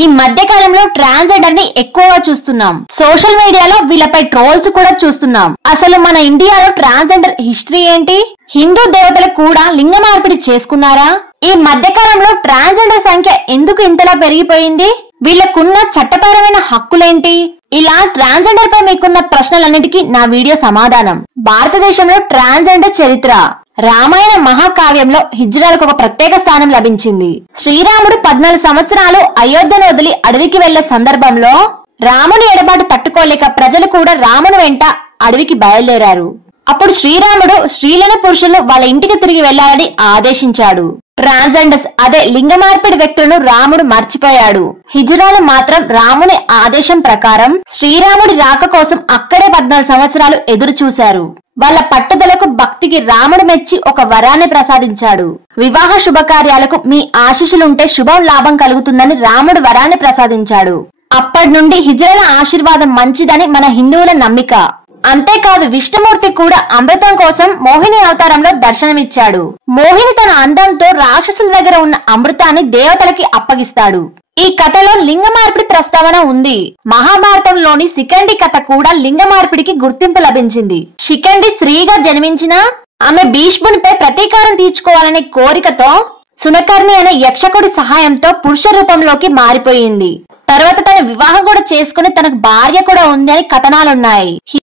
ఈ మధ్య కాలంలో ట్రాన్స్జెండర్ ని ఎక్కువగా చూస్తున్నాం. సోషల్ మీడియాలో వీళ్ళపై ట్రోల్స్ కూడా చూస్తున్నాం. అసలు మన ఇండియాలో ట్రాన్స్జెండర్ హిస్టరీ ఏంటి? హిందూ దేవతలు కూడా లింగ మార్పిడి చేసుకున్నారా? ఈ మధ్య కాలంలో ట్రాన్స్జెండర్ సంఖ్య ఎందుకు ఇంతలా పెరిగిపోయింది? వీళ్ళకున్న చట్టపరమైన హక్కులేంటి? ఇలా ట్రాన్స్జెండర్ పై మీకున్న ప్రశ్నలన్నిటికీ నా వీడియో సమాధానం. భారతదేశంలో ట్రాన్స్జెండర్ చరిత్ర. రామాయణ మహాకావ్యంలో హిజ్రాలకు ఒక ప్రత్యేక స్థానం లభించింది. శ్రీరాముడు 14 సంవత్సరాలు అయోధ్యను వదిలి అడవికి వెళ్లే సందర్భంలో రాముని ఎడబాటు తట్టుకోలేక ప్రజలు కూడా రాముని వెంట అడవికి బయలుదేరారు. అప్పుడు శ్రీరాముడు స్త్రీలను పురుషులను వాళ్ళ ఇంటికి తిరిగి వెళ్లాలని ఆదేశించాడు. ట్రాన్స్జెండర్స్ అదే లింగ మార్పిడి వ్యక్తులను రాముడు మర్చిపోయాడు. హిజ్రాలు మాత్రం రాముని ఆదేశం ప్రకారం శ్రీరాముడి రాక కోసం అక్కడే 14 సంవత్సరాలు ఎదురు చూశారు. వాళ్ళ పట్టుదలకు భక్తికి రాముడు మెచ్చి ఒక వరాన్ని ప్రసాదించాడు. వివాహ శుభకార్యాలకు మీ ఆశీస్సులుంటే శుభం లాభం కలుగుతుందని రాముడు వరాన్ని ప్రసాదించాడు. అప్పటి నుండి హిజ్రాల ఆశీర్వాదం మంచిదని మన హిందువుల నమ్మిక. అంతేకాదు విష్ణుమూర్తి కూడా అమృతం కోసం మోహిని అవతారంలో దర్శనమిచ్చాడు. మోహిని తన అందంతో రాక్షసుల దగ్గర ఉన్న అమృతాన్ని దేవతలకి అప్పగిస్తాడు. ఈ కథలో లింగ మార్పిడి ప్రస్తావన ఉంది. మహాభారతంలోని శిఖండి కథ కూడా లింగ మార్పిడికి గుర్తింపు లభించింది. శిఖండి స్త్రీగా జన్మించిన ఆమె భీష్మునిపై ప్రతీకారం తీర్చుకోవాలనే కోరికతో సునకర్ణి అనే యక్షకుడి సహాయంతో పురుష రూపంలోకి మారిపోయింది. తర్వాత తన వివాహం కూడా చేసుకుని తనకు భార్య కూడా ఉంది అని కథనాలున్నాయి.